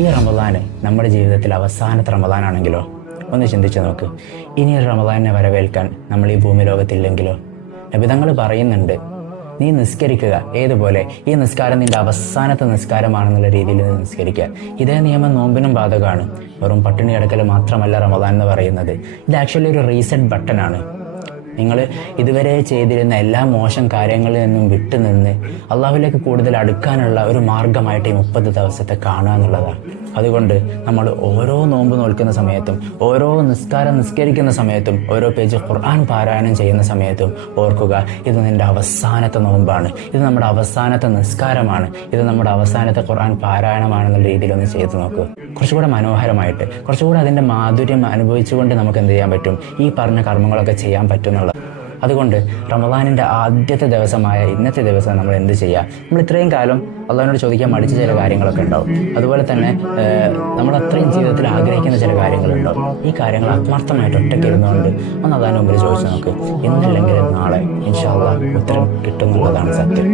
ഈ റമദാന് നമ്മുടെ ജീവിതത്തിൽ അവസാനത്തെ റമദാനാണെങ്കിലോ? ഒന്ന് ചിന്തിച്ചു നോക്ക്. ഇനിയൊരു റമദാനിനെ വരവേൽക്കാൻ നമ്മൾ ഈ ഭൂമി ലോകത്തില്ലെങ്കിലോ? നബിതങ്ങൾ പറയുന്നുണ്ട്, നീ നിസ്കരിക്കുക. ഏതുപോലെ? ഈ നിസ്കാരം നിന്റെ അവസാനത്തെ നിസ്കാരമാണെന്നുള്ള രീതിയിൽ നീ നിസ്കരിക്കുക. ഇതേ നിയമം നോമ്പിനും ബാധകമാണ്. വെറും പട്ടിണി കിടക്കൽ മാത്രമല്ല റമദാൻ എന്ന് പറയുന്നത്. ഇത് ആക്ച്വലി ഒരു റീസെറ്റ് ബട്ടനാണ്. നിങ്ങൾ ഇതുവരെ ചെയ്തിരുന്ന എല്ലാ മോശം കാര്യങ്ങളിൽ നിന്നും വിട്ടുനിന്ന് അള്ളാഹുവിലേക്ക് കൂടുതൽ അടുക്കാനുള്ള ഒരു മാർഗമായിട്ട് ഈ 30 ദിവസത്തെ കാണുക എന്നുള്ളതാണ്. അതുകൊണ്ട് നമ്മൾ ഓരോ നോമ്പ് നോൽക്കുന്ന സമയത്തും, ഓരോ നിസ്കരിക്കുന്ന സമയത്തും, ഓരോ പേജ് ഖുർആൻ പാരായണം ചെയ്യുന്ന സമയത്തും ഓർക്കുക, ഇത് നിന്റെ അവസാനത്തെ നോമ്പാണ്, ഇത് നമ്മുടെ അവസാനത്തെ നിസ്കാരമാണ്, ഇത് നമ്മുടെ അവസാനത്തെ ഖുർആൻ പാരായണമാണെന്നുള്ള രീതിയിലൊന്ന് ചെയ്തു നോക്കുക. കുറച്ചുകൂടെ മനോഹരമായിട്ട്, കുറച്ചുകൂടെ അതിൻ്റെ മാധുര്യം അനുഭവിച്ചുകൊണ്ട് നമുക്ക് എന്ത് ചെയ്യാൻ പറ്റും? ഈ പറഞ്ഞ കർമ്മങ്ങളൊക്കെ ചെയ്യാൻ പറ്റും. അതുകൊണ്ട് റമദാനിൻ്റെ ആദ്യത്തെ ദിവസമായ ഇന്നത്തെ ദിവസം നമ്മൾ എന്ത് ചെയ്യുക? നമ്മൾ ഇത്രയും കാലം അള്ളാഹിനോട് ചോദിക്കാൻ മടിച്ച ചില കാര്യങ്ങളൊക്കെ ഉണ്ടാവും. അതുപോലെ തന്നെ നമ്മൾ അത്രയും ജീവിതത്തിൽ ആഗ്രഹിക്കുന്ന ചില കാര്യങ്ങളുണ്ടാവും. ഈ കാര്യങ്ങൾ ആത്മാർത്ഥമായിട്ട് ഒറ്റയ്ക്ക് ഇരുന്നുകൊണ്ട് ഒന്ന് അള്ളാഹിൻ്റെ മുമ്പിൽ ചോദിച്ചു നോക്ക്. ഇന്നല്ലെങ്കിൽ നാളെ ഇൻഷാ അള്ളാഹ് ഉത്തരം കിട്ടും എന്നുള്ളതാണ് സത്യം.